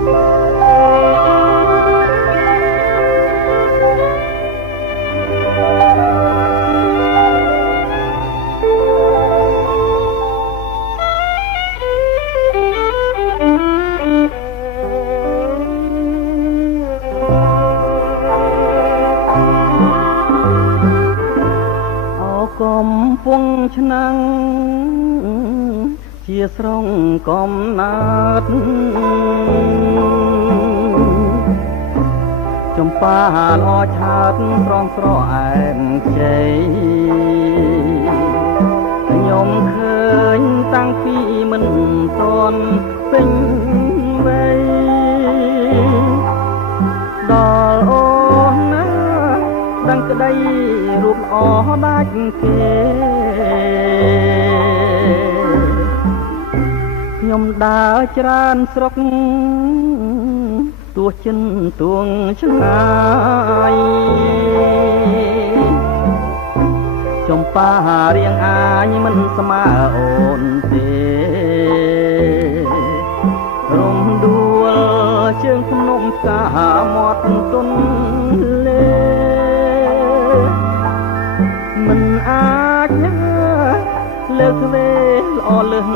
កំពុងឆ្នាំងជាស្រងកំណាត់ចំប៉ាល្អឆាតស្រងស្រអែមខ្ចីខ្ញុំឃើញតាំងពីមិនទាន់ពេញវ័យដល់អូនណាដឹងក្តីរូបល្អដាច់គេខ្ញុំដើរច្រើនស្រុកទោះចិនទួងឆ្ងាយចំប៉ារៀងអាយមិនស្មើអូនទេរំដួលជើងភ្នំផ្កាមាត់ទុនលេមិនអាចលើកវេល្អលឹង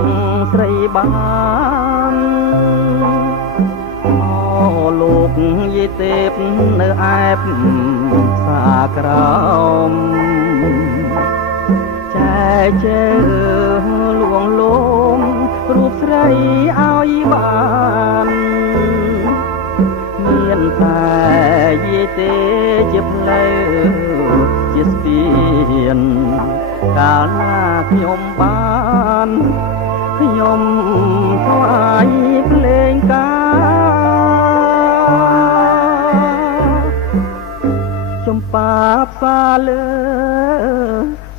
ស្រីបានអូលោកយាយទេពនៅអែបសាក្រោមចែជើលួងលោមរូបស្រីឲ្យបានមានតែយាយទេជាផ្លូវជាស្ពានកាលណាខ្ញុំបានខ្ញុំថ្វាយភ្លេងការចំប៉ាផ្សាលើ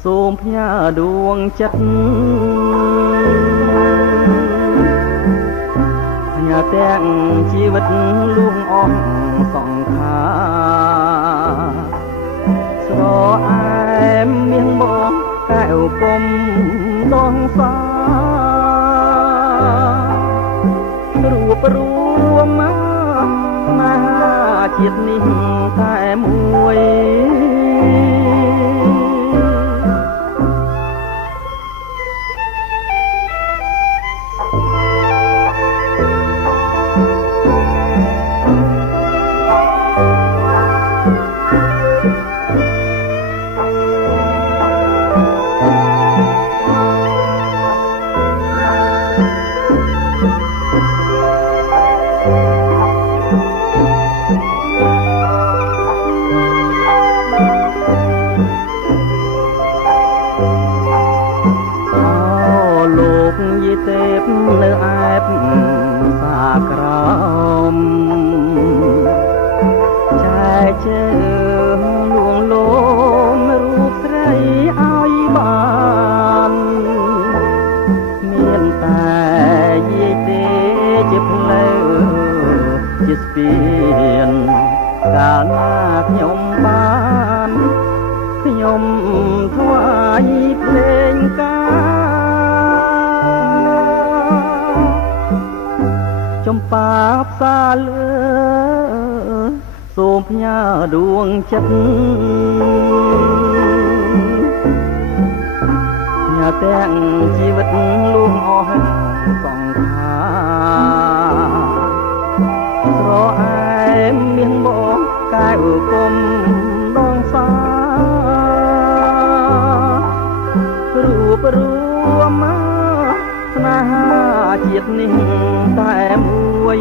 សូមផ្ញើដួងចិត្តផ្ញើទាំងជីវិតលួងអស់សង្ខារស្រអែមមាសមកកែវពុំដងសារូបរួមមកជាតិនេះតែមួយទេពនៅអែបសាក្រោមចែជើងលួងលោមរូបស្រីឲ្យបានមានតែយាយទេជាផ្លូវជាស្ពានកាលណាខ្ញុំបានខ្ញុំថ្វាយភ្លេងការចំប៉ាផ្សាលើសូមផ្ញើដួងចិត្តផ្ញើទាំងជីវិតលួងអស់សង្ខារស្រអែមមានមកកែវគុំដងសារូបរួមមកស្នេហាជាតិនេះតែមួយ